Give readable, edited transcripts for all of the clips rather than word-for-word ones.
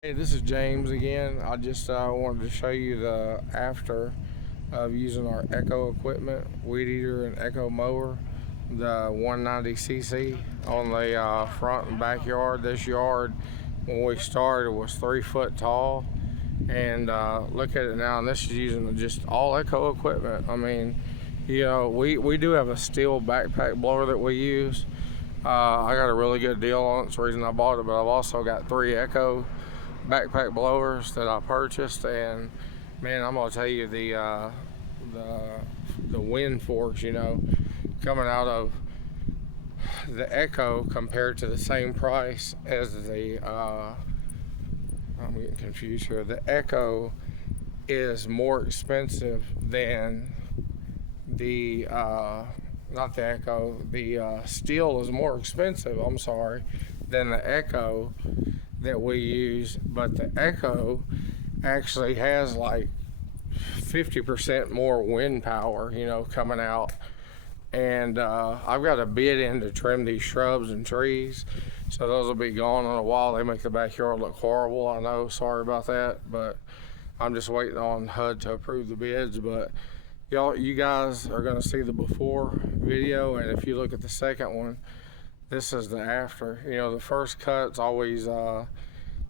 Hey, this is James again. I just wanted to show you the after of using our Echo equipment, weed eater and Echo mower, the 190cc on the front and backyard. This yard, when we started, was 3 foot tall, and look at it now. And this is using just all Echo equipment. I mean, we do have a steel backpack blower that we use. I got a really good deal on it. It's the reason I bought it. But I've also got 3 Echo backpack blowers that I purchased, and man, I'm gonna tell you the wind force, coming out of the Echo compared to the same price as the I'm getting confused here. The Echo is more expensive than the not the Echo. The steel is more expensive. I'm sorry, than the Echo that we use, but the Echo actually has like 50% more wind power, coming out. And I've got a bid in to trim these shrubs and trees, so those will be gone in a while. They make the backyard look horrible, I know, sorry about that, but I'm just waiting on HUD to approve the bids. But you guys are going to see the before video, and if you look at the second one, this is the after. The first cut's always kind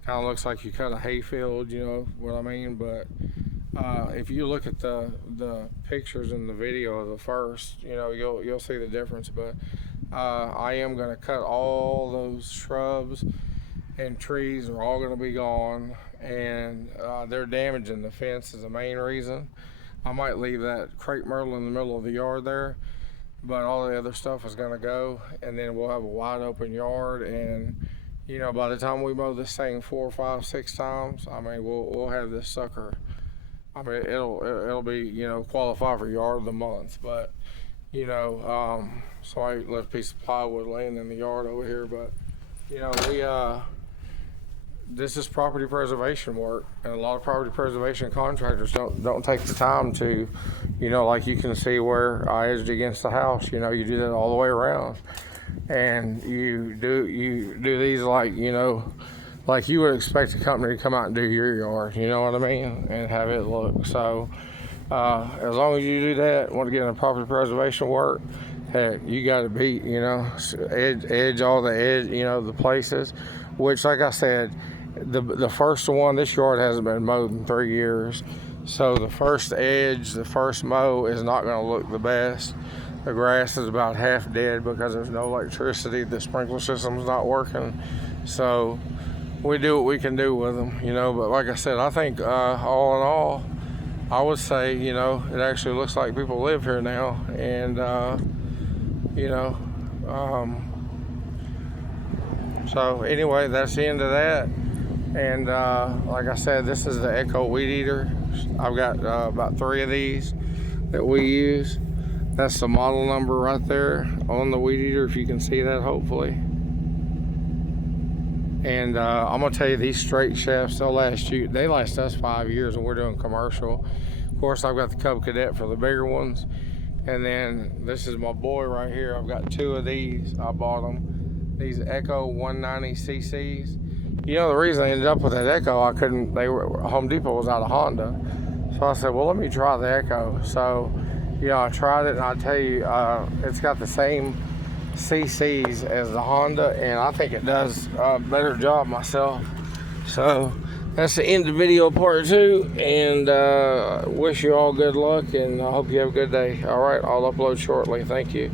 of looks like you cut a hayfield, you know what I mean? But if you look at the pictures in the video of the first, you'll see the difference. But I am going to cut all those shrubs and trees are all going to be gone, and they're damaging the fence is the main reason. I might leave that crepe myrtle in the middle of the yard there, but all the other stuff is going to go, and then we'll have a wide open yard. And by the time we mow this thing 4, 5, 6 times, I mean, we'll have this sucker. I mean, it'll be qualify for yard of the month. But so I left a piece of plywood laying in the yard over here. But we this is property preservation work, and a lot of property preservation contractors don't take the time to, like you can see where I edged against the house. You do that all the way around, and you do these like like you would expect a company to come out and do your yard. You know what I mean? And have it look so. As long as you do that, want to get into property preservation work, heck, you got to beat edge all the edge, the places, which, like I said, the first one, this yard hasn't been mowed in 3 years, so the first edge, the first mow is not going to look the best. The grass is about half dead because there's no electricity. The sprinkler system's not working, so we do what we can do with them, But like I said, I think all in all, I would say it actually looks like people live here now, and so anyway, that's the end of that. And like I said, this is the Echo weed eater. I've got about 3 of these that we use. That's the model number right there on the weed eater, if you can see that, hopefully. And I'm gonna tell you, these straight shafts, they last us 5 years, and we're doing commercial. Of course, I've got the Cub Cadet for the bigger ones, and then this is my boy right here. I've got 2 of these. I bought them. These Echo 190cc's. The reason I ended up with that Echo, Home Depot was out of Honda. So I said, well, let me try the Echo. So, I tried it, and I tell you, it's got the same CCs as the Honda, and I think it does a better job myself. So that's the end of video part 2, and wish you all good luck, and I hope you have a good day. All right, I'll upload shortly. Thank you.